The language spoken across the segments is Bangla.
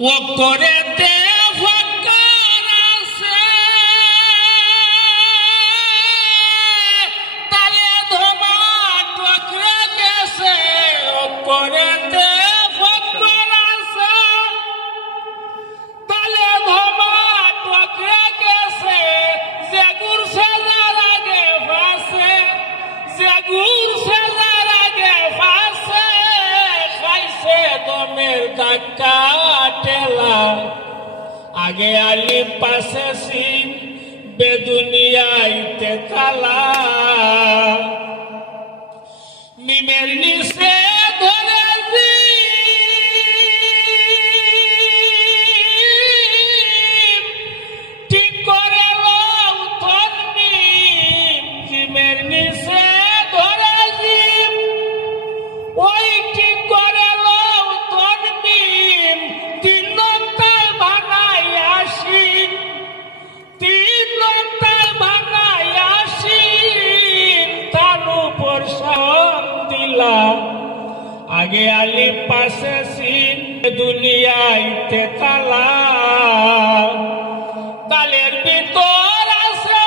ও করেতে ফকর আছে তালে ধমা টকরে গেছে ও করেতে ফকর আছে তালে ধমা টকরে গেছে যে গুর সেজার আগে ফাসে যে গুর সেজার আগে ফাসে খাইছে দমের ধাক্কা আগে আলি পাশে সিন বেদুনিয়াইতে তালা মিমের নিচে ধরে ঠিক করে জিমের নিচে ধরে ওই ঠিক করে আগে আলি পাশে সিন দুনিয়াইতে তালা তালের ভিতর আছে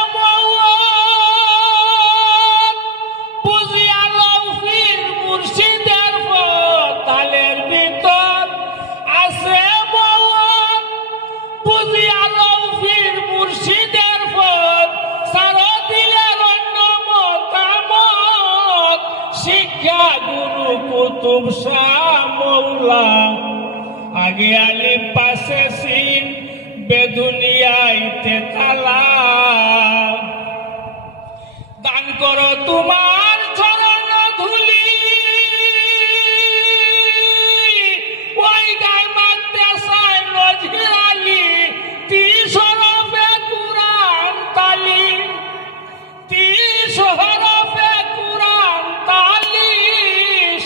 বুঝিয়া লৌফির মুর্শিদের তালের ভিতর আছে বুঝিয়া লৌফির মুর্শিদের সারা দিলের অন্য মতামত শিক্ষা গুরু কুতুব শাহ মৌলা আগে আলি পাশে সিন বেদুনিয়াইতে তালা দান করো তোমার চরণ ধুলি ওই গায়ে মারতে চায় নজরালি তিসরফে কুরআন তালি তিসরফে কুরআন তালি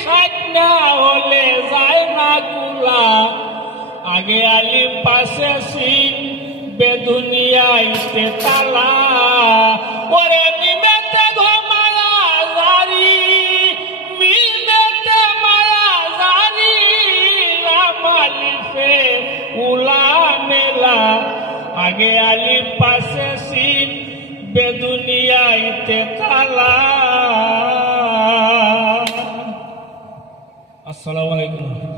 সাজনা হলে যায় না কুলা আগে আলি পাশে সিন বেদুনিয়াইতে তালা ওরে মিমেতে ঘমায়া জারি মিমেতে মায়া জারি রামালিফে উলা মেলা আগে আলি পাশে সিন বেদুনিয়াইতে তালা। আসসালামু আলাইকুম।